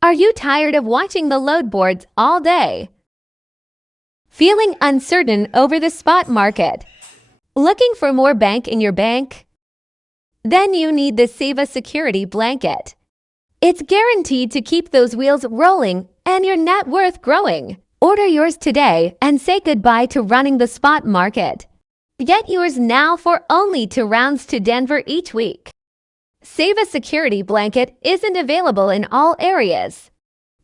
Are you tired of watching the load boards all day? Feeling uncertain over the spot market? Looking for more bank in your bank? Then you need the Save a Security blanket. It's guaranteed to keep those wheels rolling and your net worth growing. Order yours today and say goodbye to running the spot market. Get yours now for only 2 rounds to Denver each week. Save a Security blanket isn't available in all areas.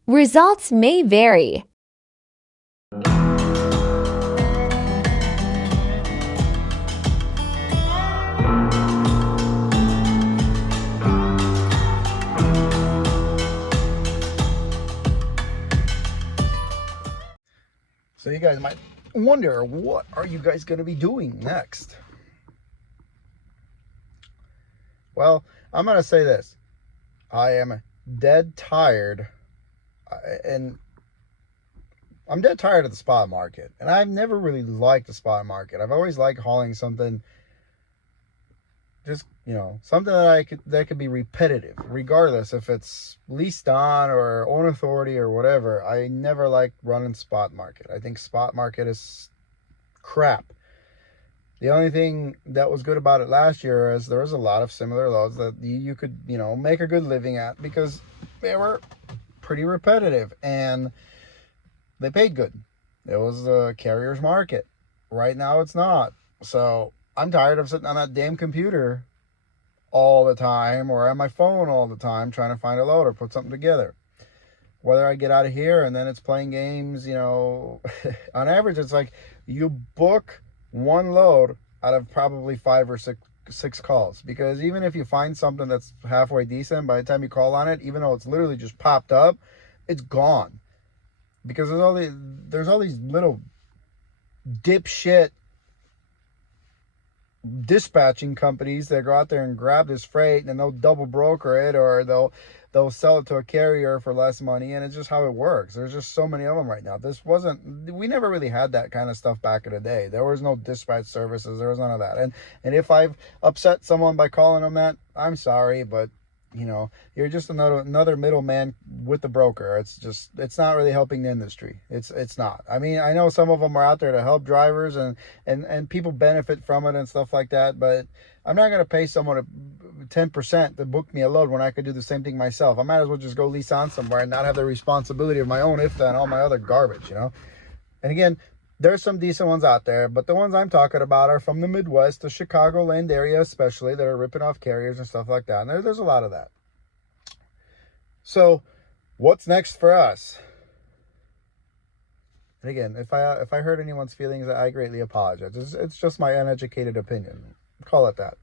Results may vary. So you guys might wonder, what are you guys going to be doing next? Well, I'm going to say this. I am dead tired, and I'm dead tired of the spot market. And I've never really liked the spot market. I've always liked hauling something, just, something that could be repetitive, regardless if it's leased on or own authority or whatever. I never liked running spot market. I think spot market is crap. The only thing that was good about it last year is there was a lot of similar loads that you could, make a good living at, because they were pretty repetitive and they paid good. It was the carrier's market. Right now it's not. So I'm tired of sitting on that damn computer all the time, or on my phone all the time, trying to find a load or put something together. Whether I get out of here and then it's playing games, on average, it's like you book one load out of probably 5 or 6 calls. Because even if you find something that's halfway decent, by the time you call on it, even though it's literally just popped up, it's gone. Because there's all these little dipshit dispatching companies that go out there and grab this freight, and then they'll double broker it, or they'll sell it to a carrier for less money, and it's just how it works. There's just so many of them right now. We never really had that kind of stuff back in the day. There was no dispatch services. There was none of that. And if I've upset someone by calling them that, I'm sorry, but you're just another middleman with the broker. It's not really helping the industry. It's not. I mean, I know some of them are out there to help drivers, and people benefit from it and stuff like that, but I'm not going to pay someone 10% to book me a load when I could do the same thing myself. I might as well just go lease on somewhere and not have the responsibility of my own IFTA and all my other garbage, And again, there's some decent ones out there, but the ones I'm talking about are from the Midwest, the Chicagoland area especially, that are ripping off carriers and stuff like that. And there's a lot of that. So what's next for us? And again, if I hurt anyone's feelings, I greatly apologize. It's just my uneducated opinion. Call it that.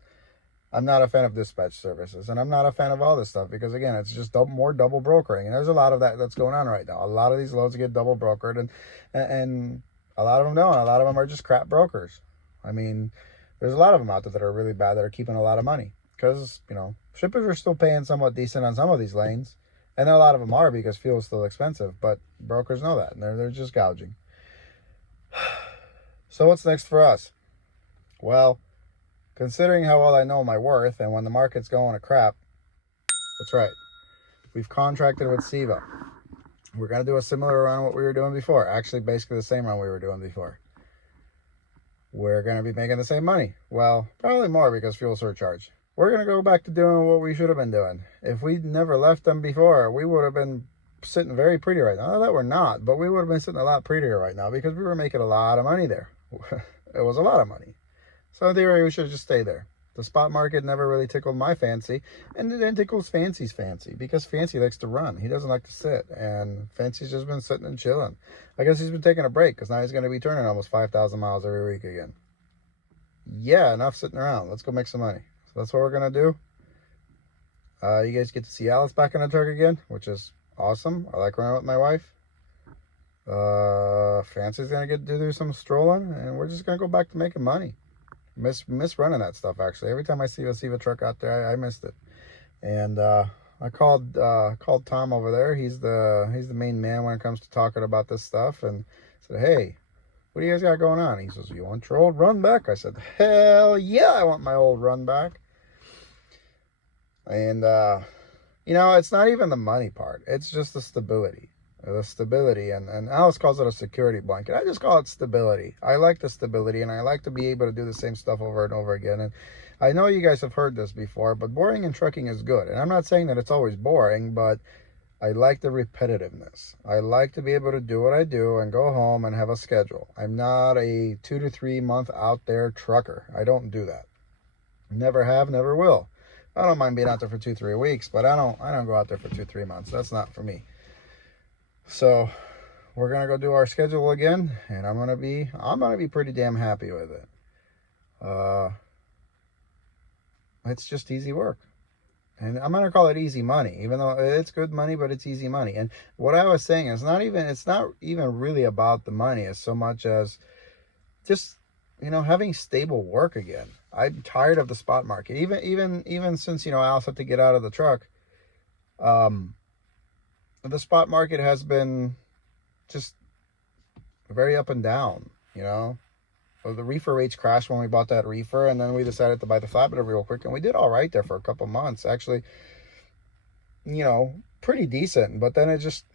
I'm not a fan of dispatch services, and I'm not a fan of all this stuff, because again, it's just more double brokering. And there's a lot of that's going on right now. A lot of these loads get double brokered, and a lot of them don't. A lot of them are just crap brokers. I mean, there's a lot of them out there that are really bad, that are keeping a lot of money, because, shippers are still paying somewhat decent on some of these lanes. And a lot of them are, because fuel is still expensive, but brokers know that, and they're just gouging. So what's next for us? Well, considering how well I know my worth, and when the market's going to crap, that's right. We've contracted with SIVA. We're going to do a similar run to what we were doing before. Actually, basically the same run we were doing before. We're going to be making the same money. Well, probably more, because fuel surcharge. We're going to go back to doing what we should have been doing. If we'd never left them before, we would have been sitting very pretty right now. Not that we're not, but we would have been sitting a lot prettier right now, because we were making a lot of money there. It was a lot of money. So in theory, we should just stay there. The spot market never really tickled my fancy, and it didn't tickle Fancy's fancy, because Fancy likes to run. He doesn't like to sit, and Fancy's just been sitting and chilling. I guess he's been taking a break, because now he's going to be turning almost 5,000 miles every week again. Yeah, enough sitting around. Let's go make some money. So that's what we're going to do. You guys get to see Alice back in the truck again, which is awesome. I like running with my wife. Fancy's going to get to do some strolling, and we're just going to go back to making money. Miss running that stuff, actually. Every time I see a truck out there, I missed it. And I called Tom over there. He's the main man when it comes to talking about this stuff, and said, hey, what do you guys got going on? He says, you want your old run back? I said, hell yeah, I want my old run back. And You know, it's not even the money part. It's just the stability. The stability, and Alice calls it a security blanket. I just call it stability. I like the stability, and I like to be able to do the same stuff over and over again. And I know you guys have heard this before, but boring in trucking is good. And I'm not saying that it's always boring, but I like the repetitiveness. I like to be able to do what I do and go home and have a schedule. I'm not a 2 to 3 month out there trucker. I don't do that. Never have, never will. I don't mind being out there for 2, 3 weeks, but I don't go out there for 2, 3 months. That's not for me. So we're gonna go do our schedule again, and I'm gonna be pretty damn happy with it. It's just easy work, and I'm gonna call it easy money, even though it's good money, but it's easy money. And what I was saying is it's not even really about the money as so much as just, having stable work again. I'm tired of the spot market. Even since, I also have to get out of the truck. The spot market has been just very up and down, The reefer rates crashed when we bought that reefer, and then we decided to buy the flatbed real quick, and we did all right there for a couple months. Actually, pretty decent, but then it just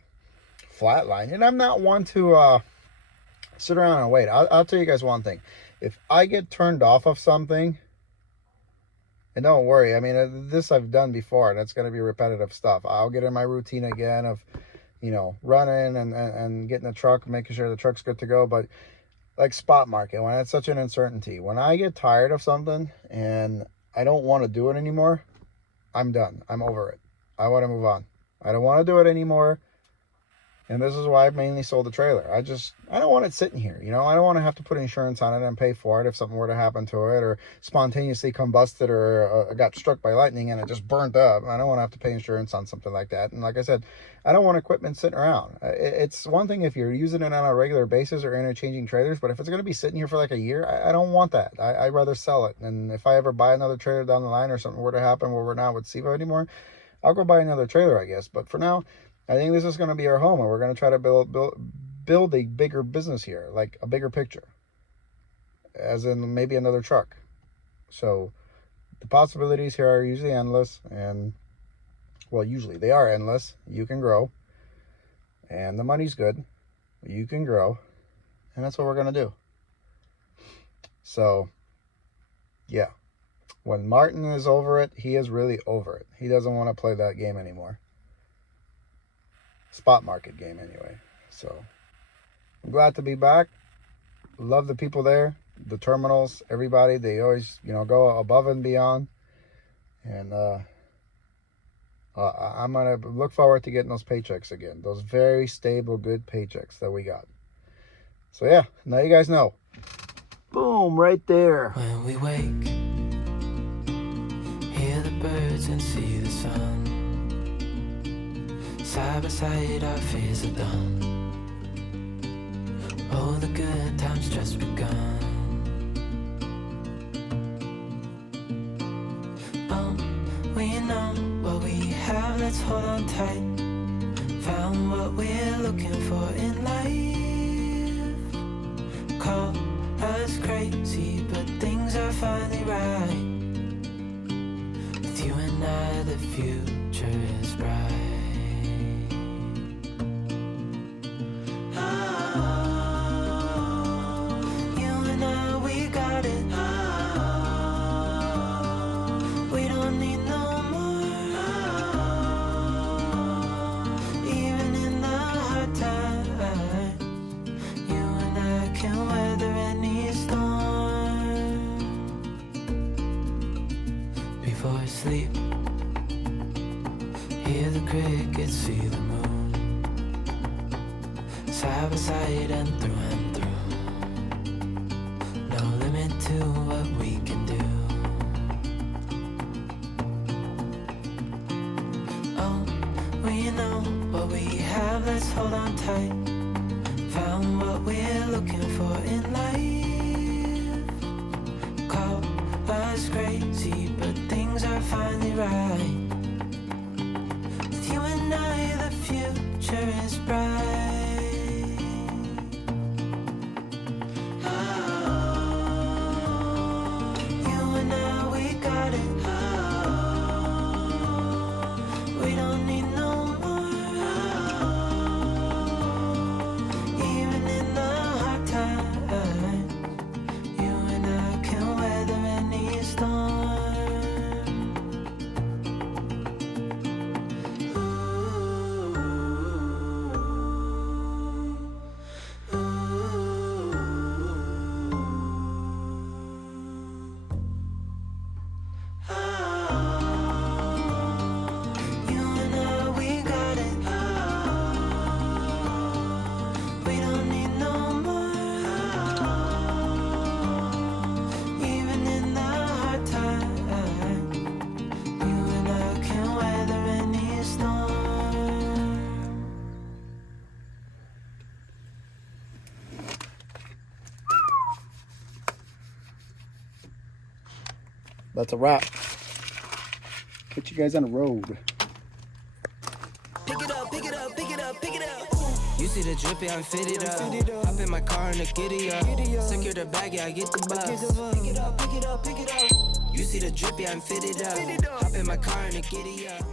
flatlined. And I'm not one to sit around and wait. I'll tell you guys one thing. If I get turned off of something, and don't worry, I mean, this I've done before, and it's going to be repetitive stuff. I'll get in my routine again of, running and getting the truck, making sure the truck's good to go. But like spot market, when it's such an uncertainty, when I get tired of something and I don't want to do it anymore, I'm done. I'm over it. I want to move on. I don't want to do it anymore. And this is why I mainly sold the trailer. I don't want it sitting here. I don't want to have to put insurance on it and pay for it if something were to happen to it, or spontaneously combusted, or got struck by lightning and it just burnt up. I don't want to have to pay insurance on something like that. And like I said, I don't want equipment sitting around. It's one thing if you're using it on a regular basis or interchanging trailers, but if it's going to be sitting here for like a year, I don't want that. I'd rather sell it. And if I ever buy another trailer down the line, or something were to happen where we're not with SIVA anymore, I'll go buy another trailer, I guess. But for now, I think this is going to be our home, and we're going to try to build a bigger business here, like a bigger picture, as in maybe another truck. So the possibilities here are usually endless, and usually they are endless. You can grow, and the money's good. You can grow, and that's what we're going to do. So yeah, when Martin is over it, he is really over it. He doesn't want to play that game anymore. Spot market game anyway. So I'm glad to be back. Love the people there, the terminals, everybody. They always go above and beyond, and I'm gonna look forward to getting those paychecks again, those very stable, good paychecks that we got. So yeah, now you guys know. Boom, right there. When we wake, hear the birds and see the sun. Side by side, our fears are done. Oh, the good times just begun. Oh, we know what we have, let's hold on tight. Found what we're looking for in life. Call us crazy, but things are finally right. With you and I, the future is bright. Sleep, hear the crickets, see the moon. Side by side and through, no limit to what we can do. Oh, we know what we have, let's hold on tight. Found what we're looking for in life. Call us crazy, but things are finally right. With you and I, the future is bright. Oh, you and I, we got it. Oh, we don't That's a wrap. Put you guys on the road. Pick it up, pick it up, pick it up, pick it up. You see the drippy, I'm fitted up. Hop in my car and the giddy up. Secure the bag, yeah, I get the bus. Pick it up, pick it up, pick it up. You see the drippy, I'm fitted up. Hop in my car and the giddy up.